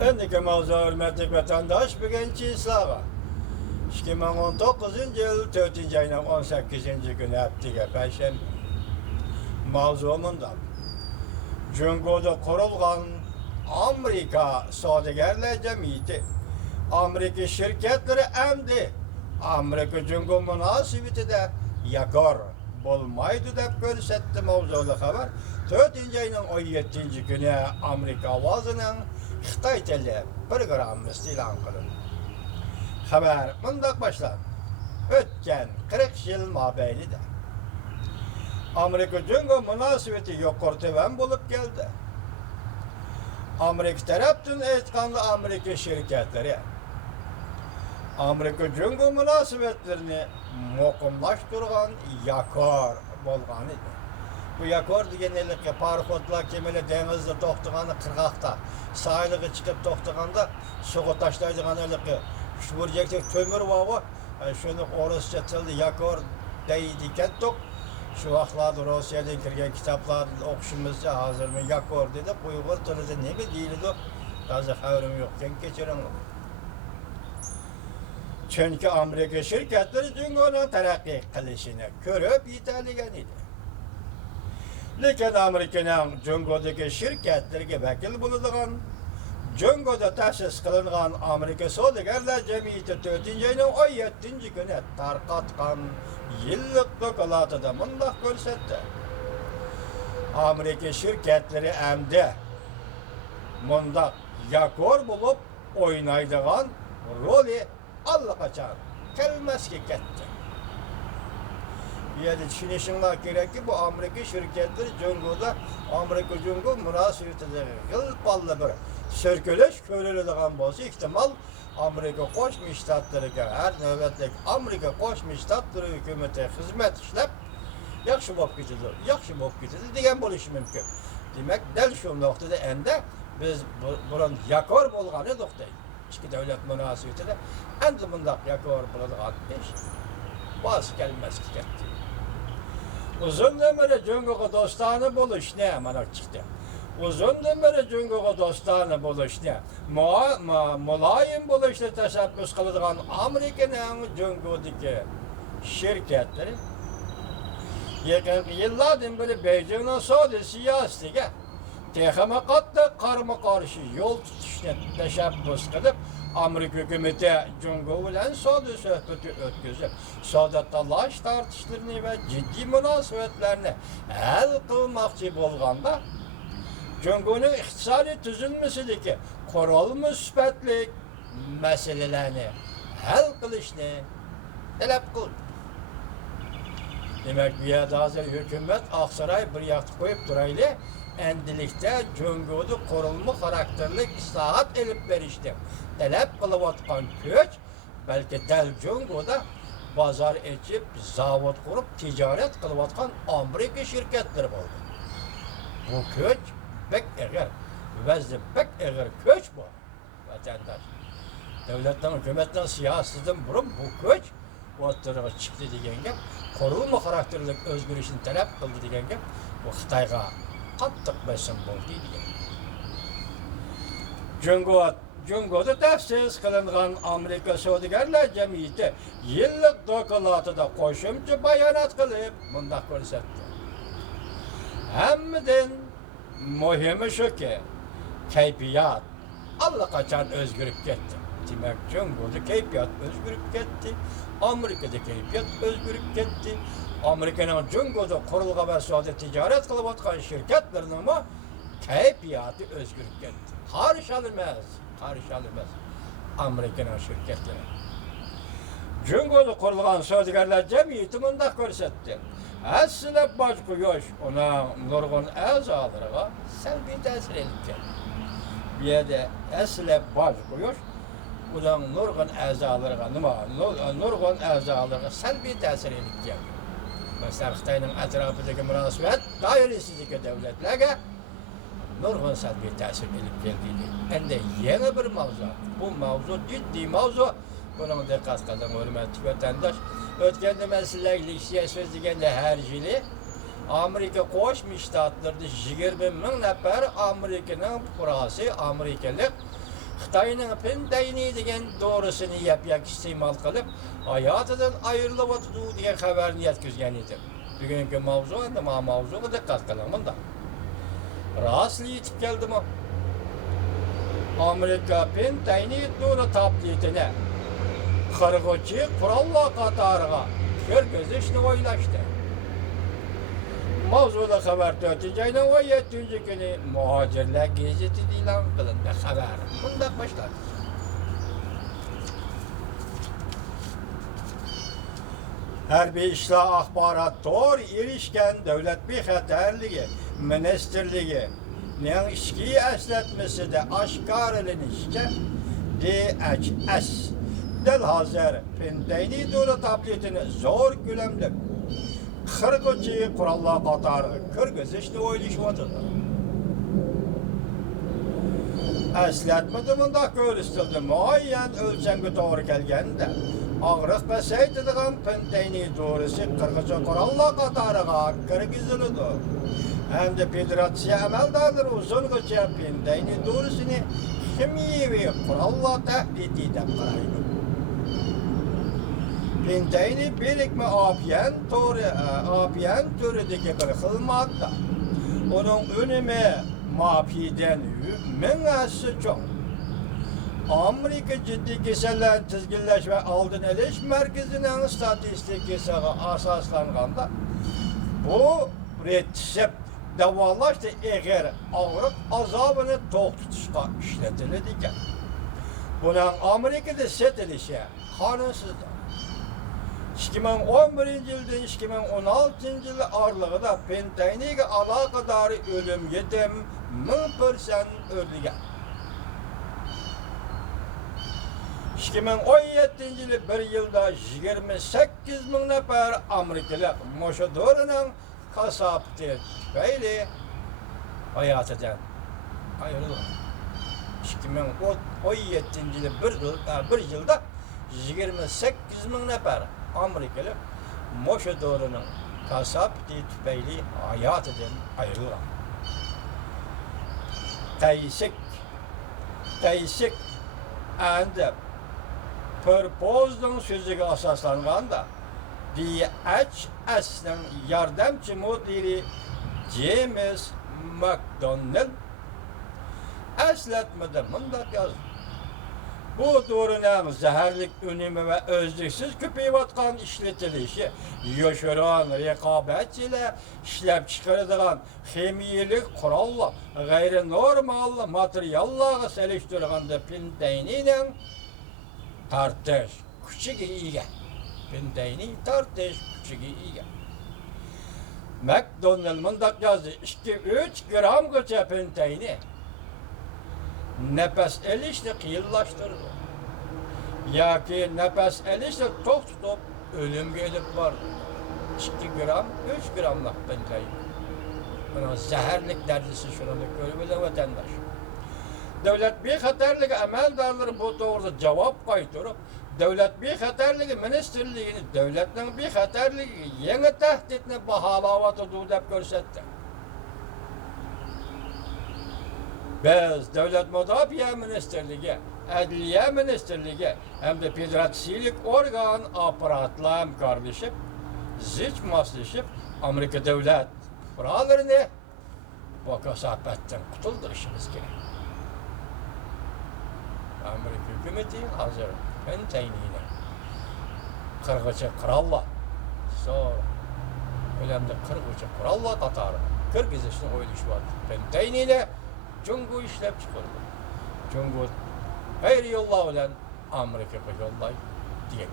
Endiki mavzu hürmetlik vatandaş bugünkü islaha. 2019 yıl 4. ayının 18. günü haftiga Perşembe. Mavzumundan. Cungo'da kurulgan Amerika Savdogarlar Cemiyeti, Amerika şirketleri emdi Amerika Cungo münasebetide yakar bolmaydı dep görsetdi mavzulu haber. 4. ayının 17. günü Amerika avazının Xitay tili programımız ilan kılındı. Haber bundak başlar. Ötken 40 yıl mabeynidir. Amerika Cungo münasebeti yukarıdan bulup geldi. Amerika tarafından etkanlı Amerika şirketleri Amerika Cungo münasebetlerini mukumlaştırgan yakar bolgan idi. Bu yakar degenlik paraxotlar kemele denizde toxtaganda qirg'oqda saylığı çıkıp toxtaganda suga taşlaydigan öyleki şu burjektek tömür var. Şunu orasça tilde yakar deydi kettik. Şu vaqtlarda Rossiyadan kirgan kitaplar o'qishimizda hozir men yakor dedi. Uyg'ur tilida nima deyiladi? Hozir xabarim yo'q. Kechiring. Çünkü Amerika şirketleri Cungo'nun taraqqiy qilishini ko'rib yetaligan edi. Lekin Amerika'nın Cungo'dagi şirketlerga vakil bo'ladigan Cungo'da ta'sis qilingan Amerika Savdogarlar Cemiyeti 4. ayının 17. günü tarqatgan yillik doklatıda mundaq ko'rsatdi. Amerika şirketleri emdi mundaq yakor bulup oynaydigan rolü allaqachon kelmasga ketdi. Bu yerda tushunishinglar kerak ki bu Amerika şirketleri Cungo'da Amerika Cungo münasebetida g'ilpalli bir sirkilish ko'riladigan bo'lsa ihtimal Amerika Qo'shma Shtatlariga har navbatdagi Amerika Qo'shma Shtatlari hukumati xizmat ishlab yaxshi bo'lib ketadi degan bo'lishi mumkin. Demak, dal shu nuqtada endi biz burun yakor bo'lgan edik deydi. İki davlat münasebetida endi bundaq yakor bo'ladigan ish boz kelmas ketdi. Uzundan beri Cungo'ga dostane buluş ne mana çıktı. Uzundan beri Cungo'ga dostane buluş ne? Mulayim buluşta teşebbüs kılıdığın Amerika'nın Cungo'daki şirketleri yakın yıllardan beri Beijing'in Saudi siyasetiga texamaqatda qarama qarşı yol tutuşuna teşebbüs kılıp Amerika hükümeti Cungo bilen savdo söhbeti ötküzüp, savdotalaş tartışlarını ve ciddi münasebetlerini hal kılmakçı bolganda, Cungo'nun iktisadi tüzülmesideki kurulma sübetlik meselelerini hal kılışını talep kıldı. Demek bir yerde hazır hükümet Aksaray bir yaktı koyup duraylı, endilikte Cungo'da kurulma karakterlik saat elip verişti. Talep kılıp atkan köç, belki del Cungo'da pazar açıp, zavod kurup, ticaret kılıp atkan Amerika şirketleri oldu. Bu köç pek eğer, vezdi pek eğer köç bu vatandaş. Devletten, hükümetten, siyasetten burun bu köç ortaya çıktı degen gap, kurulma karakterlik özgürlüğünü talep kıldı degen gap, bu Xitayga qattiq besim bo'ldi degan. Cungo'da ta'sis qilingan Amerika Savdogarlar Cemiyeti yillik doklatıda qo'shimcha bayonot qilib bundaq ko'rsatdi. Hammadan muhimi shuki, kayfiyat allaqachon o'zgarib ketdi. Demak, Cungo'da kayfiyat o'zgarib ketdi, Amerikada kayfiyat o'zgarib ketdi. Amerika'nın Cungo'da kurulgan ve savdo ticaret kılıp atkan şirketlerinin ama keyfiyatı özgürlük etti. Karışalımaz. Amerika'nın şirketleri. Cungo'da kurulgan savdogarlar cemiyeti bundaq ko'rsatdi. Aslab baş qo'yish ona nurg'un a'zolarga salbiy ta'sir etdi. Bu yerda aslab baş qo'yish ular nurg'un a'zolarga nurg'un a'zolarga salbiy ta'sir etdi. Mesela Xitayning atrofidagi munosabat doirasizligi davlatlarga nurg'un salbiy ta'sir elib keldi. Endi yana bir mavzu. Bu mavzu jiddiy mavzu. Buna diqqat qiling, hurmatli vatandosh. O'tganda men sizlarga leksiya so'zlaganda har yili Amerika Qo'shma Shtatlarida 20 ming nafar Amerikaning fuqarosi, amerikalik Xitayning Pindayni degan doğrusunu yap-yak iste'mol qilib, hayotidan ayrilib o'tdi degan xabarni yetkazgan edi. Bugungi mavzu endi mavzuga diqqat qiling bunda. Rasli yetib keldimi? Amerika Pindayni doğru tablitini qirg'uvchi qurollar qatoriga kirgizishni o'ylashdi. Mavzuda xabar 4-ayning 17-kuni Muhojirlar gazetida e'lon qilindi xabar. Bunda boshladi. Harbiy ishlar axborot to'g'ri erishgan davlat bexatarligi ministrligining ichki eslatmasida oshkorlanishicha DHS hozir Pindayni doğru tabletini zo'r ko'lamda qirg'uvchi qurollar qatoriga kirgizishni o'ylashyapti. Eslatmada bundoq ko'rsatildi. Muayyan o'lchamga to'g'ri kelganda og'riq pasaytiradigan Pindayni doğrusi qirg'uvchi qurollar qatoriga kirgiziladi. Hamda federatsiya amaldorlari uzungacha Pindayni doğrusini kimyoviy qurollar tahdidi deb qaraydi. Pindayni birikme apiyen türüdeki bir xil madda. Onun önüme mafiden mengası çok. Amerika ciddi keseller tizginleş ve aldın eliş merkezinin statistikisi asaslanganda bu retsep davalaştı eğer ağırlık azabını to'xtatishga ishlatiladigan. Bunun Amerika'da setilişi kanunsuzdur. 2011 yıldan 2016 yılı aralığında Pindayniga alaqadar ölüm yetim 1000% öldügen. 2017 yılı bir yılda 28 bin nefer Amerikalı Moşador'un kasaptı tüfeyle hayatından ayrıldı. 2017 yılı bir yılda 28 bin nefer Amerikalı Moşador'un kasaptı tüfeyle hayatından ayrıldı. Teisik and Purpose'un sözüge asaslanganda DHS'nin yardımcı müdiri James McDonnell eslatmada mındak yazdı. Bu doğrunun zehirlik önemi ve özlüksüz köpeyvatkan işletilişi, yoşuran rekabet ile işlep çıkarılan xemiyelik kuralla, gayri normal materyallarla seliştirilganda Pindayni'nin tartış küçük iyi. Pindayni tartış küçük iyi. McDonnell mındak yazdı, 2-3 gram kaça Pindayni nefes elişle kıyıllaştırdı. Ya ki nefes elişle tok tutup ölüm gelip vardı. 2 gram, 3 gramlık Pindayni. Bunun zehirlik derecesi şunu görebilir vatandaş. Devlet bexatarligi amaldorlari bu to'g'rida javob qaytarib, Devlet bexatarligi ministrligini davlatning bexatarligi yangi tahdidni baholayotdi deb ko'rsatdi. Biz Devlet Mudofaa Ministerligi, Adliya Ministerligi hamda federatsiyalik organ apparatlar hamkorlashib, zich moslashib Amerika davlat fuqarolarini bu kasofatdan qutuldirishimiz kerak. Amerika hükümeti hazır Pindayni'ni qirg'uvchi qurollar sonra o'lamda qirg'uvchi qurollar qatori kirgizishni o'ylashyapti. Pindayni'ni Jungo ishlab chiqardi. Jungo g'ayri yo'llar bilan Amerikaga yo'llaydi degan.